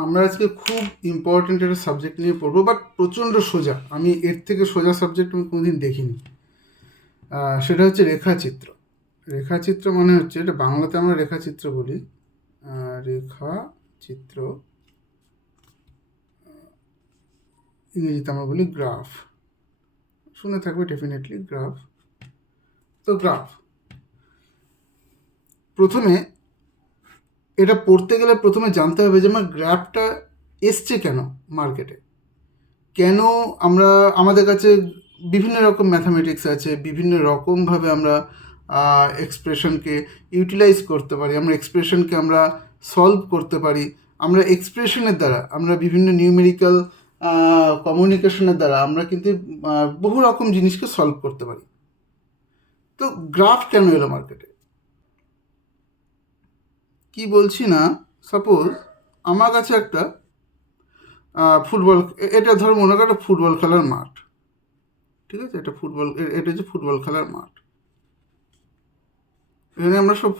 আমরা আজকে খুব ইম্পর্ট্যান্ট একটা সাবজেক্ট নিয়ে পড়ব বাট প্রচণ্ড সোজা। আমি এর থেকে সোজা সাবজেক্ট আমি কোনোদিন দেখিনি। সেটা হচ্ছে রেখাচিত্র। রেখাচিত্র মানে হচ্ছে এটা বাংলাতে আমরা রেখাচিত্র বলি। আহ, রেখাচিত্র ইংরেজিতে আমরা বলি গ্রাফ শুনে থাকবে ডেফিনেটলি গ্রাফ তো গ্রাফ প্রথমে এটা পড়তে গেলে প্রথমে জানতে হবে যে আমার গ্রাফটা এসছে কেন মার্কেটে কেন আমরা, আমাদের কাছে বিভিন্ন রকম ম্যাথামেটিক্স আছে, বিভিন্ন রকমভাবে আমরা এক্সপ্রেশনকে ইউটিলাইজ করতে পারি, আমরা এক্সপ্রেশনকে আমরা সলভ করতে পারি, আমরা এক্সপ্রেশনের দ্বারা, আমরা বিভিন্ন নিউমেরিক্যাল কমিউনিকেশনের দ্বারা আমরা কিন্তু বহু রকম জিনিসকে সলভ করতে পারি। তো গ্রাফ কেন এলো মার্কেটে কি বলছি না? সাপোজ আমার কাছে একটা ফুটবল, এটা ধর মনে করো ফুটবল খেলার মাঠ। ঠিক আছে? এটা ফুটবল এটা হচ্ছে ফুটবল খেলার মাঠ। এখানে আমরা সব,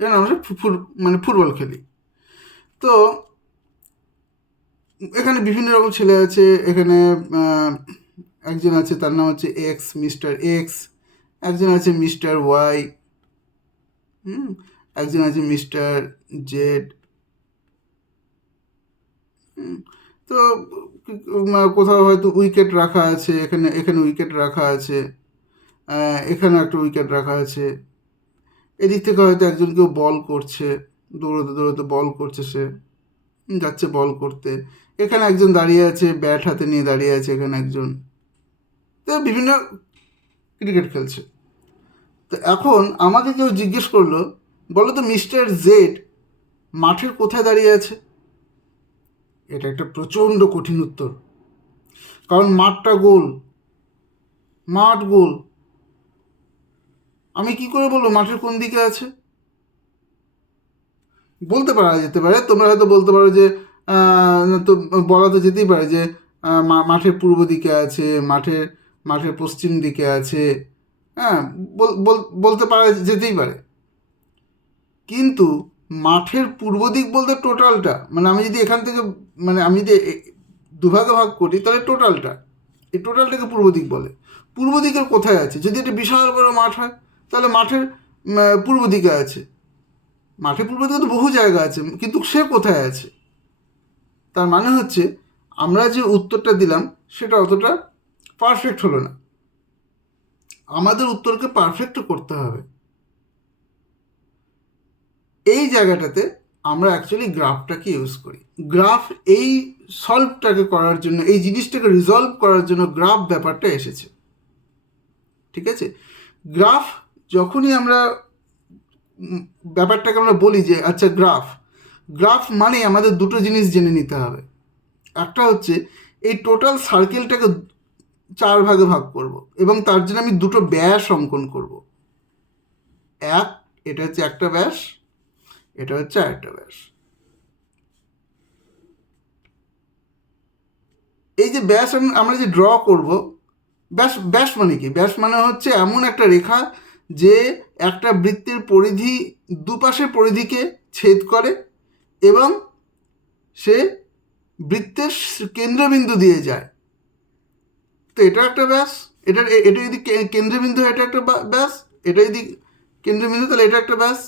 এখানে আমরা ফুট- মানে ফুটবল খেলি। তো, এখানে বিভিন্ন রকম ছেলে আছে, এখানে একজন আছে, তার নাম হচ্ছে এক্স মিস্টার এক্স একজন আছে মিস্টার ওয়াই হুম, একজন আছে মিস্টার জেড। তো কোথাও হয়তো উইকেট রাখা আছে, এখানে এখানে উইকেট রাখা আছে এখানে একটা উইকেট রাখা আছে। এদিক থেকে হয়তো একজন কেউ বল করছে, দৌড়োতে দৌড়োতে বল করছে সে যাচ্ছে বল করতে। এখানে একজন দাঁড়িয়ে আছে, ব্যাট হাতে নিয়ে দাঁড়িয়ে আছে এখানে একজন। তো বিভিন্ন ক্রিকেট খেলছে। তো এখন আমাকে কেউ জিজ্ঞেস করল, বলো তো মিস্টার জেড মাঠের কোথায় দাঁড়িয়ে আছে? এটা একটা প্রচণ্ড কঠিন উত্তর। কারণ মাঠটা গোল। মাঠ গোল। আমি কি করে বলব মাঠের কোন দিকে আছে? বলতে পারা যেতে পারে। তোমরা হয়তো বলতে পারো যে তো বলা তো যেতেই পারে যে মাঠের পূর্ব দিকে আছে, মাঠের মাঠের পশ্চিম দিকে আছে। হ্যাঁ বল- বল- বলতে পারা, যেতেই পারে। কিন্তু মাঠের পূর্ব দিক বলতে টোটালটা মানে আমি যদি এখান থেকে মানে আমি যদি দুভাগে ভাগ করি, তাহলে টোটালটা, এই টোটালটাকে পূর্ব দিক বলে। পূর্ব দিকের কোথায় আছে? যদি এটা বিশাল বড় মাঠ হয়, তাহলে মাঠের পূর্ব দিকে আছে। মাঠের পূর্ব দিকে তো বহু জায়গা আছে, কিন্তু সে কোথায় আছে? তার মানে হচ্ছে, আমরা যে উত্তরটা দিলাম, সেটা অতটা পারফেক্ট হলো না। আমাদের উত্তরকে পারফেক্ট করতে হবে। এই জায়গাটাতে আমরা অ্যাকচুয়ালি গ্রাফটাকে ইউজ করি। গ্রাফ এই সলভটাকে করার জন্য, এই জিনিসটাকে রিজলভ করার জন্য গ্রাফ ব্যাপারটা এসেছে। ঠিক আছে? গ্রাফ যখনই আমরা ব্যাপারটাকে আমরা বলি যে আচ্ছা গ্রাফ গ্রাফ মানে আমাদের দুটো জিনিস জেনে নিতে হবে। একটা হচ্ছে, এই টোটাল সার্কেলটাকে চার ভাগে ভাগ করব। এবং তার জন্য আমি দুটো ব্যাস অঙ্কন করব। এক, এটা হচ্ছে একটা ব্যাস, এটা হচ্ছে আরেকটা ব্যাস। এই যে ব্যাস আম- আমরা যে ড্র করব, ব্যাস ব্যাস মানে কি? ব্যাস মানে হচ্ছে এমন একটা রেখা যে একটা বৃত্তের পরিধি দুপাশের পরিধিকে ছেদ করে এবং সে বৃত্তের কেন্দ্রবিন্দু দিয়ে যায়। তো এটা একটা ব্যাস। এটা এটা যদি কেন্দ্রবিন্দু এটা একটা ব্যাস। এটা যদি কেন্দ্রবিন্দু, তাহলে এটা একটা ব্যাস।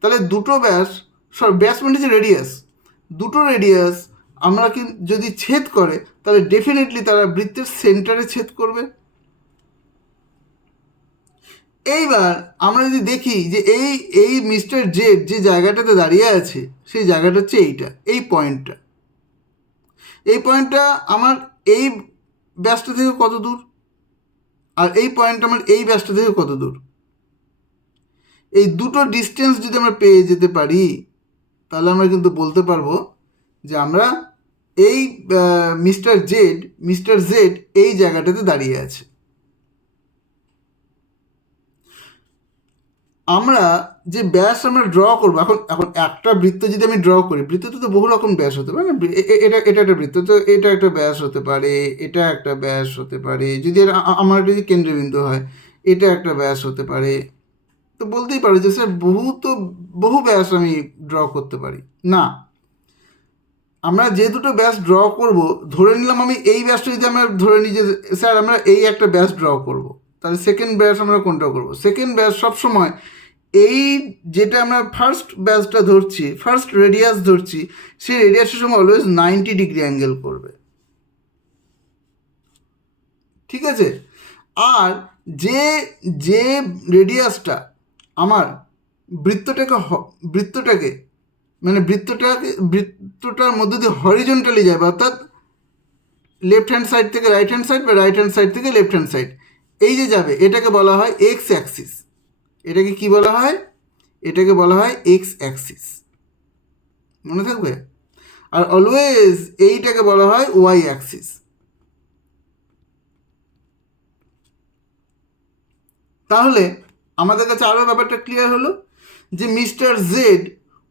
তাহলে দুটো ব্যাস সব ব্যাস মানে হচ্ছে রেডিয়াস দুটো রেডিয়াস আমরা কি যদি ছেদ করে, তাহলে ডেফিনেটলি তারা বৃত্তের সেন্টারে ছেদ করবে। এইবার আমরা যদি দেখি যে এই এই মিস্টার জেড যে জায়গাটাতে দাঁড়িয়ে আছে, সেই জায়গাটা হচ্ছে এইটা, এই পয়েন্টটা এই পয়েন্টটা আমার, এই ব্যাসটা থেকে কত দূর? আর এই পয়েন্ট আমার এই ব্যস্ত থেকে কত দূর? এই দুটো ডিস্টেন্স যদি আমরা পেয়ে যেতে পারি, তাহলে আমরা কিন্তু বলতে পারব যে আমরা এই মিস্টার জেড মিস্টার জেড এই জায়গাটাতে দাঁড়িয়ে আছে। আমরা যে ব্যাস আমরা ড্র করব, এখন এখন একটা বৃত্ত যদি আমি ড্র করি বৃত্ততে তো বহু রকম ব্যাস হতে পারে না এ- এ- এটা এটা একটা বৃত্ত, তো এটা একটা ব্যাস হতে পারে, এটা একটা ব্যাস হতে পারে, যদি আমার যদি কেন্দ্রবিন্দু হয়, এটা একটা ব্যাস হতে পারে। তো বলতেই পারো যে স্যার বহু তো, বহু ব্যাস আমি ড্র করতে পারি। না। আমরা যে দুটো ব্যাস ড্র করব, ধরে নিলাম আমি এই ব্যাসটা যদি আমরা ধরে নিই যে স্যার আমরা এই একটা ব্যাস ড্র করব, তাহলে সেকেন্ড ব্যাস আমরা কোনটা করব? সেকেন্ড ব্যাস সবসময় এই যেটা আমরা ফার্স্ট ব্যাসটা ধরছি ফার্স্ট রেডিয়াস ধরছি, সেই রেডিয়াসের সময় অলওয়েজ নাইনটি ডিগ্রি অ্যাঙ্গেল করবে। ঠিক আছে? আর যে যে রেডিয়াসটা আমার বৃত্তটাকে বৃত্তটাকে মানে বৃত্তটাকে, বৃত্তটার মধ্যে দিয়ে হরিজন্টালি যাবে অর্থাৎ লেফট হ্যান্ড সাইড থেকে রাইট হ্যান্ড সাইড বা রাইট হ্যান্ড সাইড থেকে লেফট হ্যান্ড সাইড এই যে যাবে, এটাকে বলা হয় এক্স অ্যাক্সিস এটাকে কি বলা হয়? এটাকে বলা হয় এক্স অ্যাক্সিস মনে থাকবে? আর অলওয়েজ এইটাকে বলা হয় ওয়াই অ্যাক্সিস তাহলে আমাদের কাছে আরও ব্যাপারটা ক্লিয়ার হলো যে মিস্টার জেড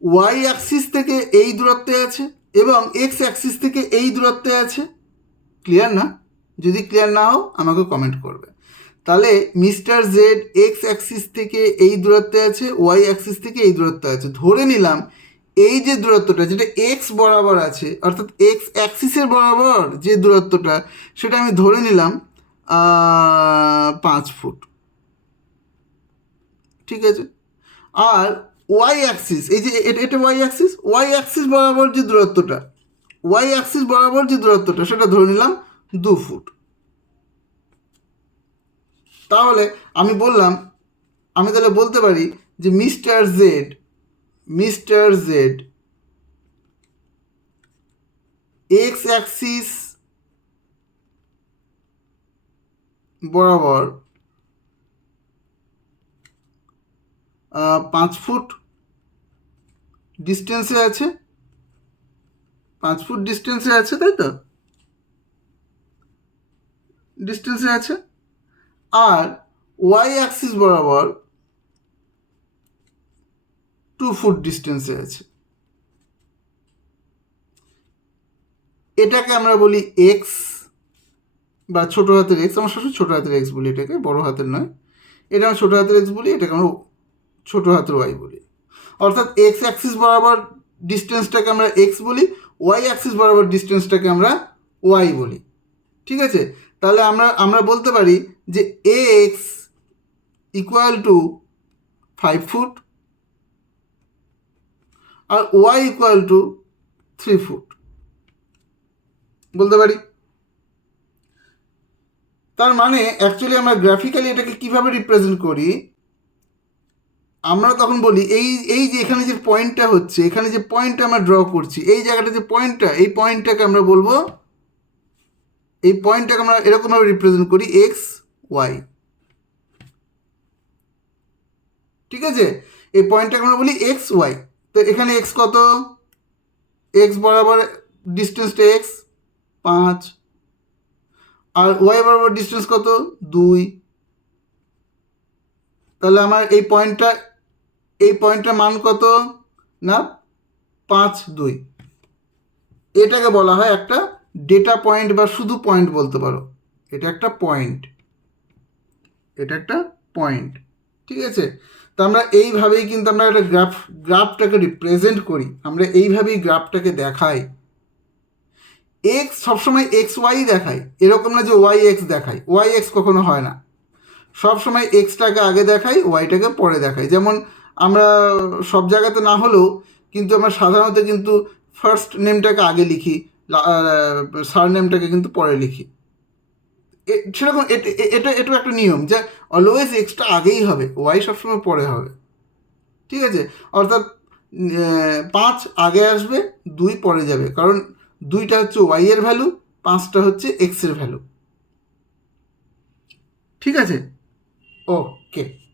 ওয়াই অ্যাক্সিস থেকে এই দূরত্বে আছে এবং এক্স অ্যাক্সিস থেকে এই দূরত্বে আছে। ক্লিয়ার না? যদি ক্লিয়ার না হও, আমাকে কমেন্ট করবে। তাহলে মিস্টার জেড এক্স অ্যাক্সিস থেকে এই দূরত্বে আছে, ওয়াই অ্যাক্সিস থেকে এই দূরত্বে আছে। ধরে নিলাম এই যে দূরত্বটা, যেটা এক্স বরাবর আছে, অর্থাৎ এক্স অ্যাক্সিসের বরাবর যে দূরত্বটা, সেটা আমি ধরে নিলাম পাঁচ ফুট। ঠিক আছে? আর ওয়াই অ্যাক্সিস, এই যে এটা ওয়াই অ্যাক্সিস ওয়াই অ্যাক্সিস বরাবর যে দূরত্বটা, ওয়াই অ্যাক্সিস বরাবর যে দূরত্বটা, সেটা ধরে নিলাম দু ফুট। তাহলে আমি বললাম, আমি তাহলে বলতে পারি যে mister Z mister Z X axis বরাবর পাঁচ ফুট ডিস্টেন্সে আছে। পাঁচ ফুট ডিস্টেন্সে আছে, তাই তো? ডিস্টেন্সে আছে। আর ওয়াই অ্যাক্সিস বরাবর টু ফুট ডিস্টেন্সে আছে। এটাকে আমরা বলি এক্স বা ছোটো হাতের এক্স আমরা সবসময় ছোটো হাতের এক্স বলি এটাকে, বড় হাতের নয়। এটা আমরা ছোটো হাতের এক্স বলি, এটাকে আমরা ছোটো হাতের ওয়াই বলি। অর্থাৎ এক্স অ্যাক্সিস বরাবর ডিস্টেন্সটাকে আমরা এক্স বলি ওয়াই অ্যাক্সিস বরাবর ডিস্টেন্সটাকে আমরা ওয়াই বলি। ঠিক আছে? তাহলে আমরা আমরা বলতে পারি যে X equal to five foot R Y equal to three foot বলতে পারি? তার মানে অ্যাকচুয়ালি আমরা গ্রাফিক্যালি এটাকে কীভাবে রিপ্রেজেন্ট করি? আমরা তখন বলি এই এই যে এখানে যে পয়েন্টটা হচ্ছে, এখানে যে পয়েন্টটা আমরা ড্র করছি, এই জায়গাটা যে পয়েন্টটা এই পয়েন্টটাকে আমরা বলব, এই পয়েন্টটাকে আমরা এরকমভাবে রিপ্রেজেন্ট করি এক্স ওয়াই ঠিক আছে? এই পয়েন্টটাকে আমরা বলি এক্স ওয়াই তো এখানে এক্স কত? এক্স বরাবর ডিস্টেন্সটা এক্স পাঁচ। আর ওয়াই বরাবর ডিস্টেন্স কত? দুই। তাহলে আমার এই পয়েন্টটা এই পয়েন্টটার মান কত? না, পাঁচ, দুই। এটাকে বলা হয় একটা ডেটা পয়েন্ট বা শুধু পয়েন্ট বলতে পারো। এটা একটা পয়েন্ট এটা একটা পয়েন্ট ঠিক আছে? তো আমরা এইভাবেই কিন্তু আমরা একটা গ্রাফ গ্রাফটাকে রিপ্রেজেন্ট করি। আমরা এইভাবেই গ্রাফটাকে দেখাই। এক্স সবসময় এক্স ওয়াই দেখাই এরকম না যে ওয়াই এক্স দেখাই ওয়াই এক্স কখনো হয় না। সব সময় এক্সটাকে আগে দেখাই ওয়াইটাকে পরে দেখাই। যেমন আমরা সব জায়গাতে না হলেও কিন্তু আমরা সাধারণত কিন্তু ফার্স্ট নেমটাকে আগে লিখি সার নেমটাকে কিন্তু পরে লিখি। সেরকম এট- এটা একটা নিয়ম যে অলওয়েজ এক্সট্রা আগেই হবে ওয়াই সবসময় পরে হবে। ঠিক আছে? অর্থাৎ পাঁচ আগে আসবে, দুই পরে যাবে। কারণ দুইটা হচ্ছে ওয়াইয়ের ভ্যালু পাঁচটা হচ্ছে এক্সের ভ্যালু ঠিক আছে? ওকে